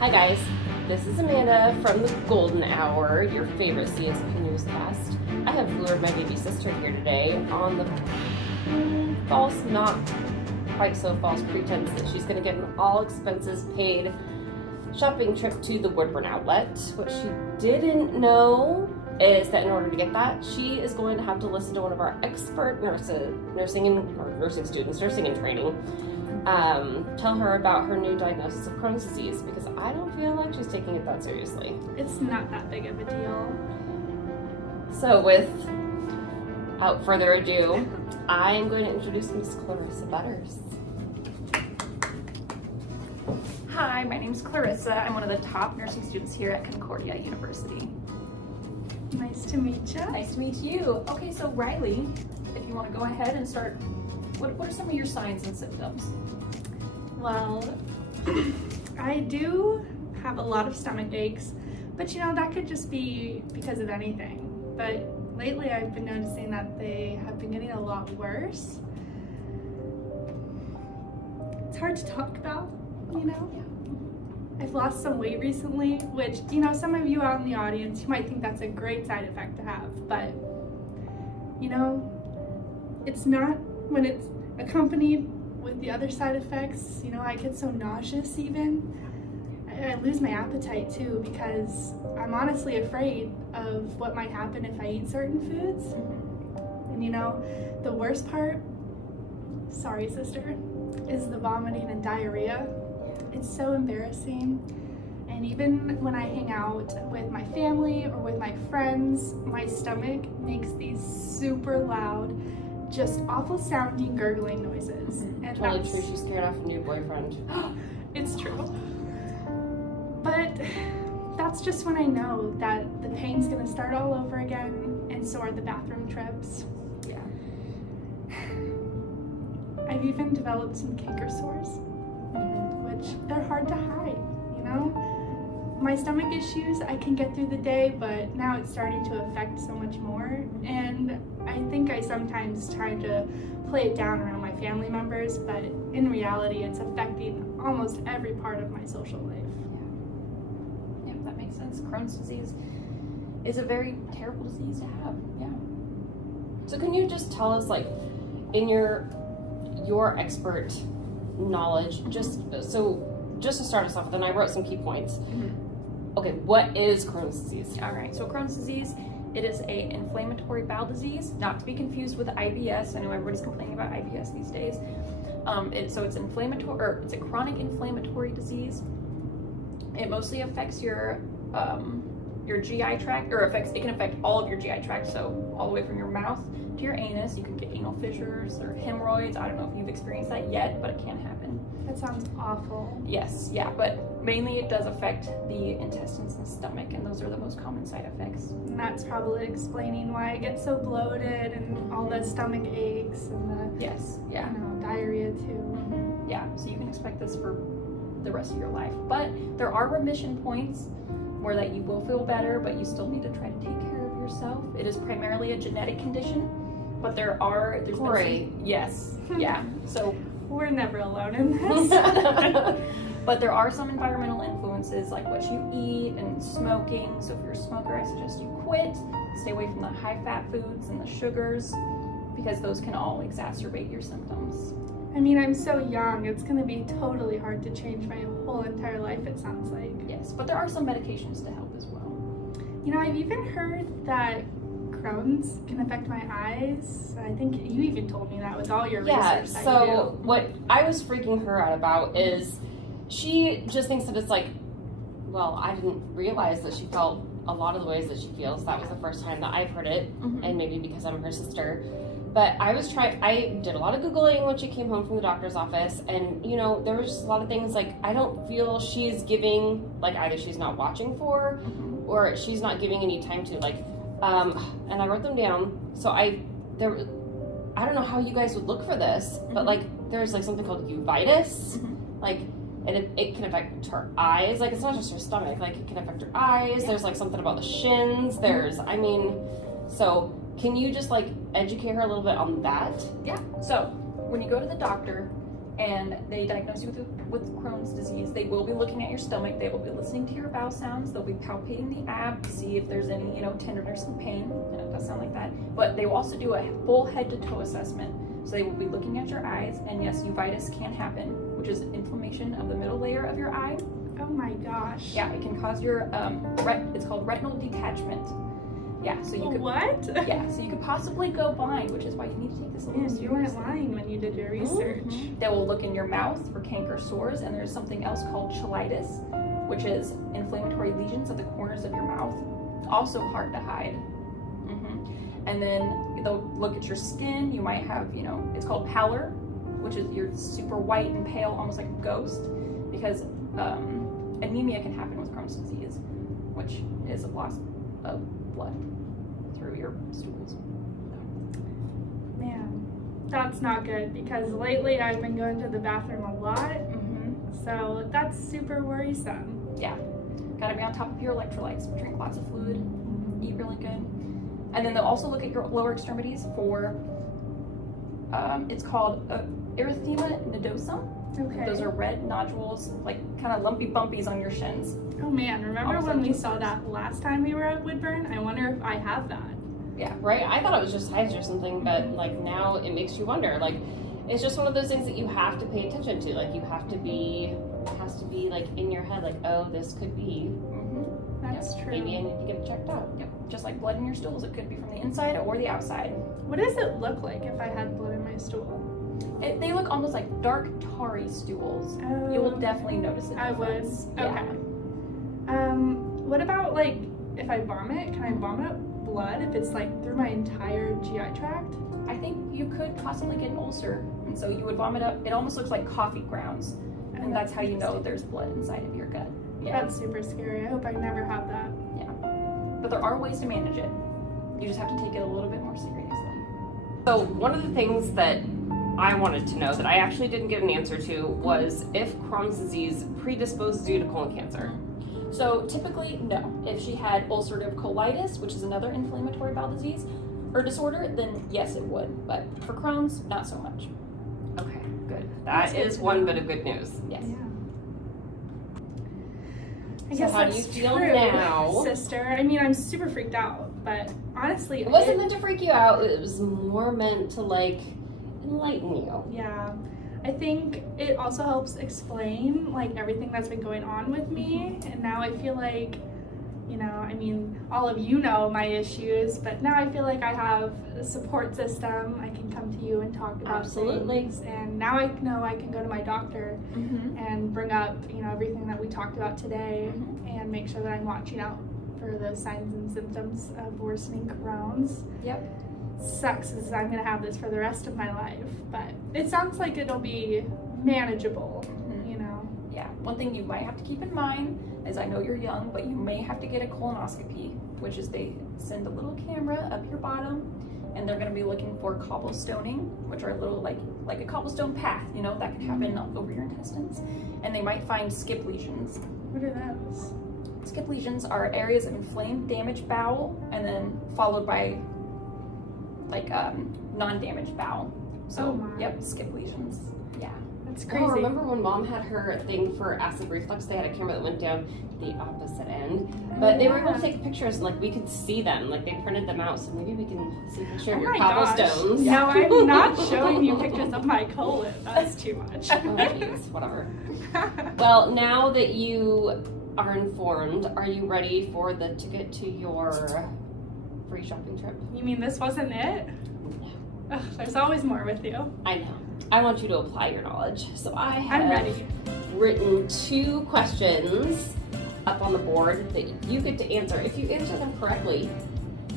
Hi guys, this is Amanda from the Golden Hour, your favorite CSP newscast. I have lured my baby sister here today on the false, not quite so false pretense that she's going to get an all expenses paid shopping trip to the Woodburn outlet. What she didn't know is that in order to get that, she is going to have to listen to one of our expert nursing in training, tell her about her new diagnosis of Crohn's disease, because I don't feel like she's taking it that seriously. It's not that big of a deal. So without further ado, I am going to introduce Miss Clarissa Butters. Hi, my name's Clarissa. I'm one of the top nursing students here at Concordia University. Nice to meet you. Nice to meet you. Okay, so Riley, if you want to go ahead and start, what are some of your signs and symptoms? Well, I do have a lot of stomach aches, but that could just be because of anything. But lately I've been noticing that they have been getting a lot worse. It's hard to talk about, Yeah. I've lost some weight recently, which, some of you out in the audience, you might think that's a great side effect to have, but, it's not when it's accompanied with the other side effects. I get so nauseous even. I lose my appetite too, because I'm honestly afraid of what might happen if I eat certain foods. And the worst part, sorry sister, is the vomiting and diarrhea. It's so embarrassing. And even when I hang out with my family or with my friends, my stomach makes these super loud, just awful sounding gurgling noises. And Totally true, she's scared off a new boyfriend. It's true. But that's just when I know that the pain's gonna start all over again, and so are the bathroom trips. Yeah. I've even developed some canker sores, which they're hard to hide, My stomach issues, I can get through the day, but now it's starting to affect so much more. And I think I sometimes try to play it down around my family members, but in reality, it's affecting almost every part of my social life. Yeah, that makes sense. Crohn's disease is a very terrible disease to have. Yeah. So can you just tell us, in your expert knowledge, just to start us off with, and I wrote some key points. Okay, what is Crohn's disease? All right, so Crohn's disease, it is a inflammatory bowel disease, not to be confused with IBS. I know everybody's complaining about IBS these days. So it's inflammatory, or it's a chronic inflammatory disease. It mostly affects your GI tract, or it can affect all of your GI tract, so all the way from your mouth to your anus. You can get anal fissures or hemorrhoids. I don't know if you've experienced that yet, but it can happen. That sounds awful. Yes, yeah, but mainly it does affect the intestines and stomach, and those are the most common side effects. And that's probably explaining why I get so bloated and all the stomach aches and the Yes, yeah. Diarrhea too. Yeah, so you can expect this for the rest of your life. But there are remission points where that you will feel better, but you still need to try to take care of yourself. It is primarily a genetic condition, but there's Great. Yes, yeah. So we're never alone in this. but there are some environmental influences like what you eat and smoking. So if you're a smoker, I suggest you quit. Stay away from the high-fat foods and the sugars, because those can all exacerbate your symptoms. I'm so young. It's going to be totally hard to change my whole entire life, it sounds like. Yes, but there are some medications to help as well. I've even heard that Crohn's can affect my eyes. I think you even told me that with all your research that you do. What I was freaking her out about is she just thinks that it's I didn't realize that she felt a lot of the ways that she feels. That was the first time that I've heard it, and maybe because I'm her sister. But I did a lot of Googling when she came home from the doctor's office, and there was just a lot of things I don't feel she's giving, either she's not watching for, or she's not giving any time to, and I wrote them down. So I don't know how you guys would look for this, but there's something called uveitis, and it can affect her eyes. It's not just her stomach, it can affect her eyes. There's something about the shins. So can you just educate her a little bit on that? Yeah. So when you go to the doctor and they diagnose you with Crohn's disease, they will be looking at your stomach, they will be listening to your bowel sounds, they'll be palpating the ab to see if there's any, you know, tenderness and pain, and it does sound like that, but they will also do a full head to toe assessment. So they will be looking at your eyes, and yes, uveitis can happen, which is inflammation of the middle layer of your eye. Oh my gosh. Yeah, it can cause your, it's called retinal detachment. Yeah, so you could, What? yeah, so you could possibly go blind, which is why you need to take this a little Man, you weren't seriously. lying when you did your research. They will look in your mouth for canker sores, and there's something else called cheilitis, which is inflammatory lesions at the corners of your mouth. Also hard to hide. And then they'll look at your skin. You might have, you know, it's called pallor, which is you're super white and pale, almost like a ghost, because anemia can happen with Crohn's disease, which is a loss of blood through your stools. Man, that's not good because lately I've been going to the bathroom a lot, so that's super worrisome. Yeah, gotta be on top of your electrolytes. Drink lots of fluid, eat really good. And then they'll also look at your lower extremities for, it's called erythema nodosum. Okay. Those are red nodules, like kind of lumpy bumpies on your shins. Oh man, remember Almost when like we saw whiskers. that last time we were at Woodburn? I wonder if I have that. Yeah. Right? I thought it was just hives or something, but like now it makes you wonder. Like it's just one of those things that you have to pay attention to. Like you have to be, it has to be like in your head, like, oh, this could be, That's true. maybe I need to get it checked out. Yep. Just like blood in your stools, it could be from the inside or the outside. What does it look like if I had blood in my stool? They look almost like dark tarry stools. Oh, You will definitely notice a I would. difference. Yeah. Okay. What about like if I vomit? Can I vomit blood if it's like through my entire GI tract? I think you could possibly get an ulcer, and so you would vomit up. It almost looks like coffee grounds, and that's how you know there's blood inside of your gut. Yeah. That's super scary. I hope I never have that. But there are ways to manage it. You just have to take it a little bit more seriously. So one of the things that I wanted to know that I actually didn't get an answer to was if Crohn's disease predisposes you to colon cancer. So typically, no. If she had ulcerative colitis, which is another inflammatory bowel disease or disorder, then yes, it would. But for Crohn's, not so much. Okay, good. That's That good is to one know. bit of good news. Yes. Yeah. I So guess how do that's you feel true, now? sister? I mean, I'm super freaked out, but honestly, It wasn't meant to freak you out. It was more meant to like enlighten you. Yeah, I think it also helps explain like everything that's been going on with me, and now I feel like, you know, I mean, all of you know my issues, but now I feel like I have a support system. I can come to you and talk about Absolutely. things, and now I know I can go to my doctor Mm-hmm. and bring up, you know, everything that we talked about today, and make sure that I'm watching out for the signs and symptoms of worsening Crohn's. Yep. Sucks is I'm gonna have this for the rest of my life, but it sounds like it'll be manageable, you know. Yeah. One thing you might have to keep in mind is I know you're young, but you may have to get a colonoscopy, which is they send a little camera up your bottom, and they're going to be looking for cobblestoning, which are a little like a cobblestone path, you know, that can happen over your intestines, and they might find skip lesions. What are those? Skip lesions are areas of inflamed, damaged bowel, and then followed by like non-damaged bowel. So, Oh my. yep, skip lesions. Yeah. That's Oh, crazy. remember when Mom had her thing for acid reflux? They had a camera that went down the opposite end, but they were able to take pictures and like we could see them. Like they printed them out, so maybe we can see a picture of Oh your my gosh. cobblestones. No, I'm not showing you pictures of my colon. That's too much. Oh, jeez, whatever. Well, now that you are informed, are you ready for the ticket to your free shopping trip? You mean this wasn't it? Ugh, there's always more with you. I know. I want you to apply your knowledge. So I have I'm ready. written 2 questions up on the board that you get to answer. If you answer them correctly,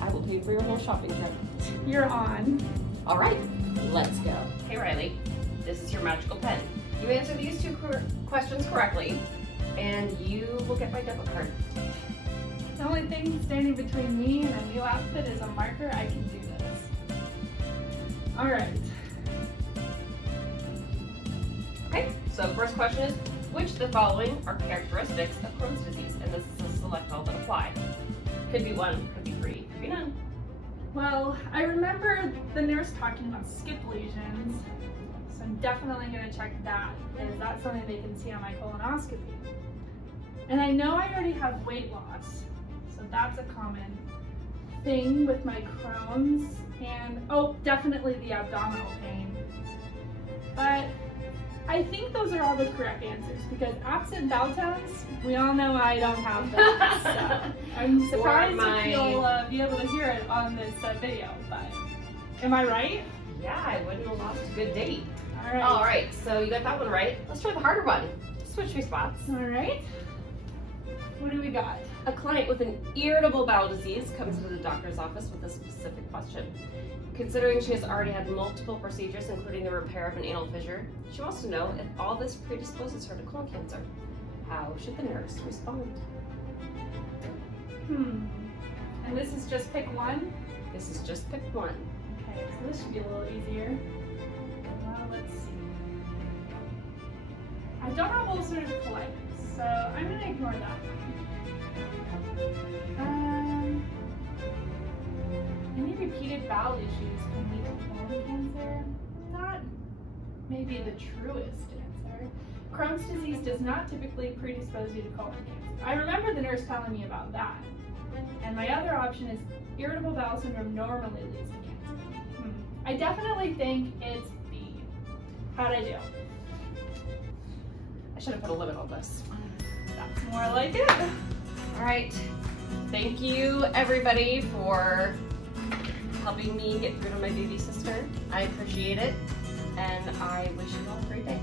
I will pay for your whole shopping trip. You're on. All right, let's go. Hey Riley, this is your magical pen. You answer these 2 questions correctly, and you will get my debit card. The only thing standing between me and a new outfit is a marker. I can do this. All right. Okay, so first question is, which of the following are characteristics of Crohn's disease? And this is a select all that apply. Could be 1, could be 3, could be none. Well, I remember the nurse talking about skip lesions. So So I'm definitely going to check that. Is that something they can see on my colonoscopy? And I know I already have weight loss, so that's a common thing with my Crohn's. And oh, definitely the abdominal pain. But I think those are all the correct answers because absent bowel tones, we all know I don't have that. So I'm surprised if you'll be able to hear it on this video. But am I right? Yeah, I wouldn't have lost a good date. All right. All right, so you got that one right. Let's try the harder one. Switch response. All right. What do we got? A client with an irritable bowel disease comes to the doctor's office with a specific question. Considering she has already had multiple procedures, including the repair of an anal fissure, she wants to know if all this predisposes her to colon cancer. How should the nurse respond? And this is just pick one? This is just pick one. Okay, so this should be a little easier. Let's see. I don't have ulcerative colitis, so I'm going to ignore that. Any repeated bowel issues can lead to colon cancer? Not maybe the truest answer. Crohn's disease does not typically predispose you to colon cancer. I remember the nurse telling me about that. And my other option is irritable bowel syndrome normally leads to cancer. I definitely think it's B. How'd I do? I should have put a limit on this. That's more like it. All right. Thank you, everybody, for helping me get through to my baby sister. I appreciate it, and I wish you all a great day.